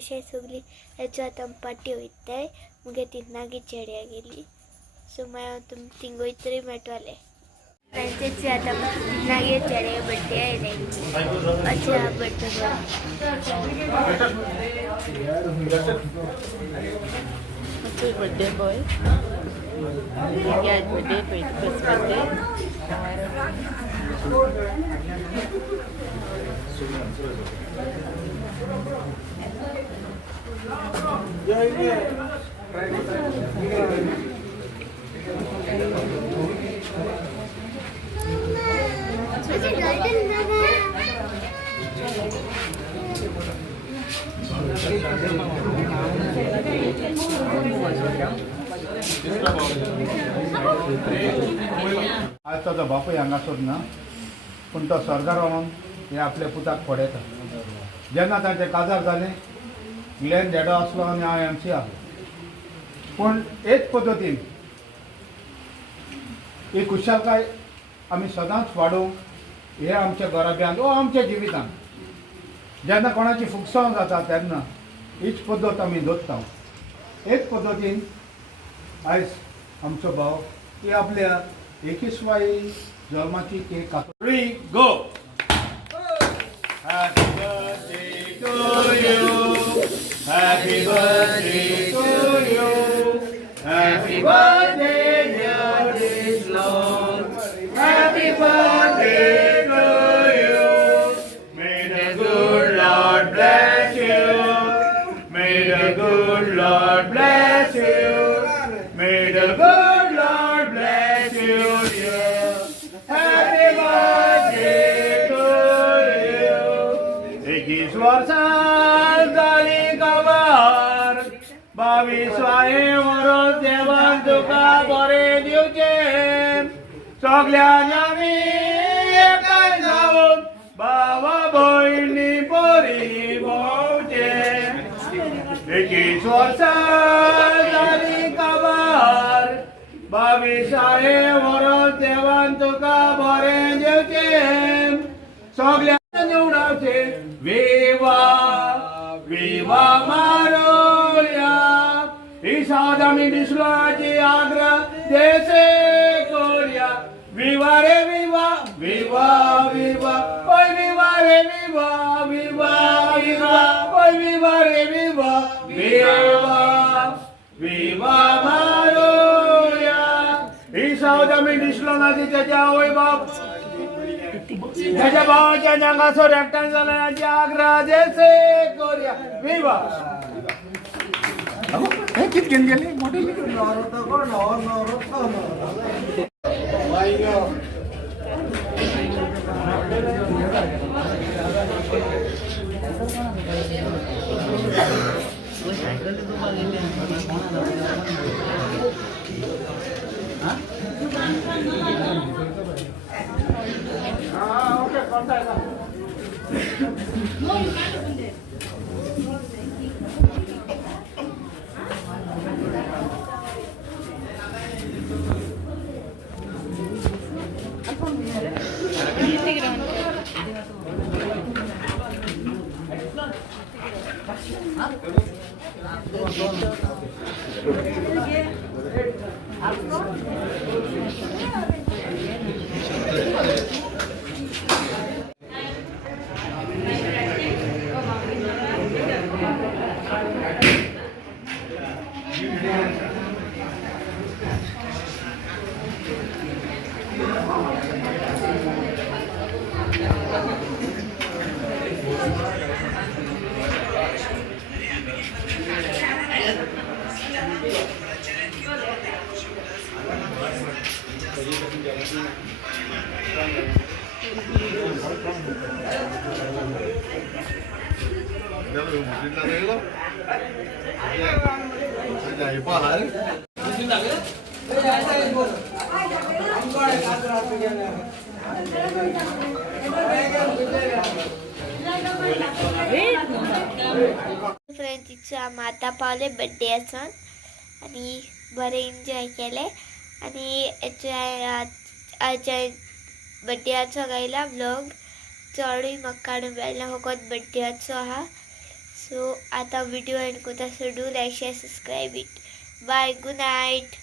कशा सगळी याची आता पार्टी होते मग ती नागी चेड्या गेली सो मला तुम तिंगो इतरी मेटवाले त्यांचे आता नागे चेड्या बड्डे आयले अच्छा birthday Happy birthday, boy. Yeah, birthday, first birthday. आज ताजो बापूय हांगासर ना पूण तो सरदार म्हणून हे आपल्या पुताक पडयता जेन्ना तांचें काजार जालें ग्लेन डॅडो आसलो आनी हांव एमसी आसलो पूण हेच पद्दतीन ही खुशालकाय आमी सदांच वाडोवंक हे आमच्या गराब्यांत वा आमच्या जिवितांत जेन्ना कोणाची फुकसांव जाता तेन्ना हीच पद्दत आमी दोत्ता हेच पद्दतीन आयज आमचो भाव ही आपल्या 21वाई जल्माची केक कापली गो happy birthday to you happy birthday to you happy birthday dear Lord happy birthday to you may the good Lord bless you may the good Lord bless you may the good Lord bless you happy birthday to you 21 वर्सां जाली काबार 22वाये वर्स देवान तुका बरें दिवचें सगळ्यांनी आमी एकाय जावन भावा भयणी बरी भोंवचें 21 वर्सां जाली काबार 22वाये वर्स देवान तुका बरें दिवचें सगळ्यांनी निवडावचें विवा विवा मारुया ही साद आमी दिसलाची आग्रा देसे कोरिया विवा रे विवा विवा विवा ओय विवा रे विवा विवा विवा ओय विवा रे विवा विवा विवा मारुया ही साद आमी दिसलो ना ती त्याच्या आवय बाप त्याच्या भावाच्या जंगासोर एकठांय जाल्याची आग्रा देसे कोरिया विवा कित घेऊन गेले मोठे फ्रेंड्स आतां पावले बड्डे आसन आनी बरें एन्जॉय केले आनी आजच्या बड्डेचो गायला व्लॉग चडूय म्हाका काडूंक मेळना फकत बड्डेचो आहा सो आता व्हिडिओ एंड कोता so do like share subscribe it by good night.